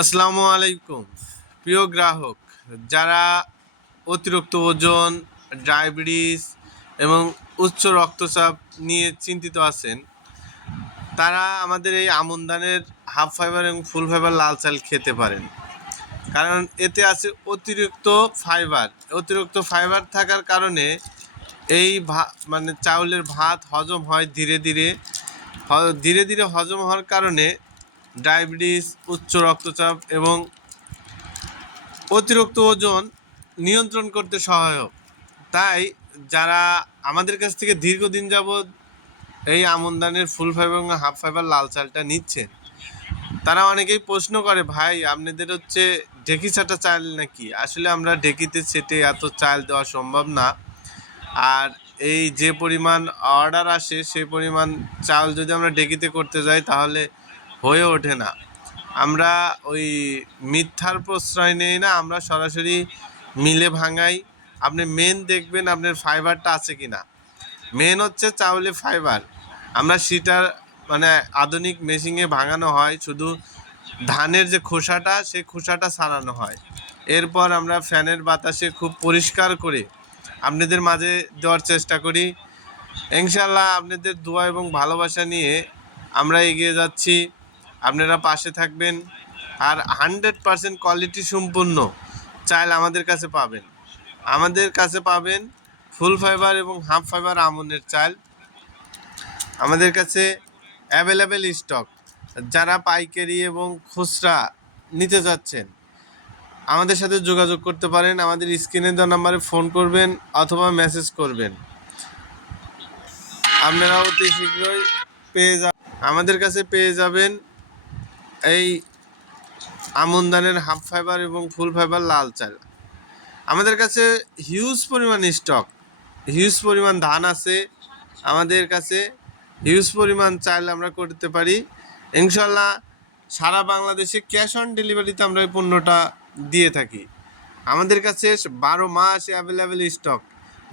আসসালামু আলাইকুম প্রিয় গ্রাহক, যারা অতিরিক্ত ওজন, ডায়াবেটিস এবং উচ্চ রক্তচাপ নিয়ে চিন্তিত আছেন, তারা আমাদের এই আমন্দানের হাফ ফাইবার এবং ফুল ফাইবার লাল চাল খেতে পারেন। কারণ এতে আছে অতিরিক্ত ফাইবার থাকার কারণে এই চাউলের ভাত হজম হয় ধীরে ধীরে হজম হওয়ার কারণে ডায়াবেটিস, উচ্চ রক্তচাপ এবং অতিরিক্ত ওজন নিয়ন্ত্রণ করতে সহায়ক। তাই যারা আমাদের কাছ থেকে দীর্ঘদিন যাবৎ এই আমন্দানের ফুল ফাইবার এবং হাফ ফাইবার লাল চালটা নিচ্ছেন, তারা অনেকেই প্রশ্ন করে, ভাই আপনাদের হচ্ছে ঢেঁকি ছাটা চাল নাকি? আসলে আমরা ঢেঁকিতে ছেটে এত চাল দেওয়া সম্ভব না। আর এই যে পরিমাণ অর্ডার আসে সেই পরিমাণ চাল যদি আমরা ঢেঁকিতে করতে যাই তাহলে হয়ে ওঠে না। আমরা ওই মিথ্যার প্রশ্রয় নেই না, আমরা সরাসরি মিলে ভাঙাই। আপনি মেন দেখবেন আপনার ফাইবারটা আছে কি না। মেন হচ্ছে চাউলে ফাইবার। আমরা সেটা আধুনিক মেশিনে ভাঙানো হয়, শুধু ধানের যে খোসাটা সেই খোসাটা ছাড়ানো হয়। এরপর আমরা ফ্যানের বাতাসে খুব পরিষ্কার করে আপনাদের মাঝে দেওয়ার চেষ্টা করি। ইনশাল্লাহ আপনাদের দোয়া এবং ভালোবাসা নিয়ে আমরা এগিয়ে যাচ্ছি। আপনারা পাশে থাকবেন। আর 100% কোয়ালিটি সম্পূর্ণ চাল আমাদের কাছে পাবেন। ফুল ফাইবার এবং হাফ ফাইবার আমনের চাল আমাদের কাছে অ্যাভেলেবেল স্টক। যারা পাইকারি এবং খুচরা নিতে যাচ্ছেন, আমাদের সাথে যোগাযোগ করতে পারেন। আমাদের স্ক্রিনে দেওয়া নাম্বারে ফোন করবেন অথবা মেসেজ করবেন। আপনারা অতি শীঘ্রই আমাদের কাছে পেয়ে যাবেন এই আমন্দানের হাফ ফাইবার এবং ফুল ফাইবার লাল চাল। আমাদের কাছে হিউজ পরিমাণ ধান আছে, আমাদের কাছে হিউজ পরিমাণ চাল আমরা করতে পারি। ইনশাল্লাহ সারা বাংলাদেশে ক্যাশ অন ডেলিভারিতে আমরা এই পণ্যটা দিয়ে থাকি। আমাদের কাছে 12 মাস অ্যাভেলেবেল স্টক।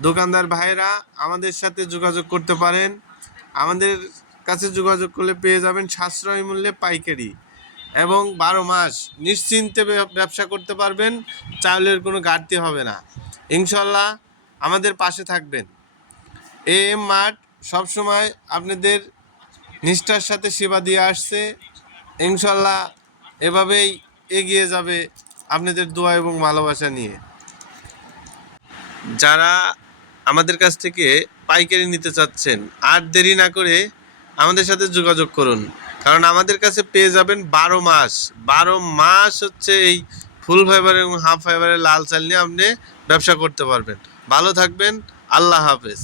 দোকানদার ভাইরা আমাদের সাথে যোগাযোগ করতে পারেন। আমাদের কাছে যোগাযোগ করলে পেয়ে যাবেন সাশ্রয়ী মূল্যে পাইকারি, এবং 12 মাস নিশ্চিন্তে ব্যবসা করতে পারবেন। চাউলের কোনো ঘাটতি হবে না। ইনশাল্লাহ আমাদের পাশে থাকবেন। AM মার্ট সবসময় আপনাদের নিষ্ঠার সাথে সেবা দিয়ে আসছে। ইনশাল্লাহ এভাবেই এগিয়ে যাবে আপনাদের দোয়া এবং ভালোবাসা নিয়ে। যারা আমাদের কাছ থেকে পাইকারি নিতে চাচ্ছেন, আর দেরি না করে আমাদের সাথে যোগাযোগ করুন। কারণ আমাদের কাছে পেয়ে যাবেন 12 মাস হচ্ছে এই ফুল ফাইবার এবং হাফ ফাইবারের লাল চাল নিয়ে আপনি ব্যবসা করতে পারবেন। ভালো থাকবেন। আল্লাহ হাফেজ।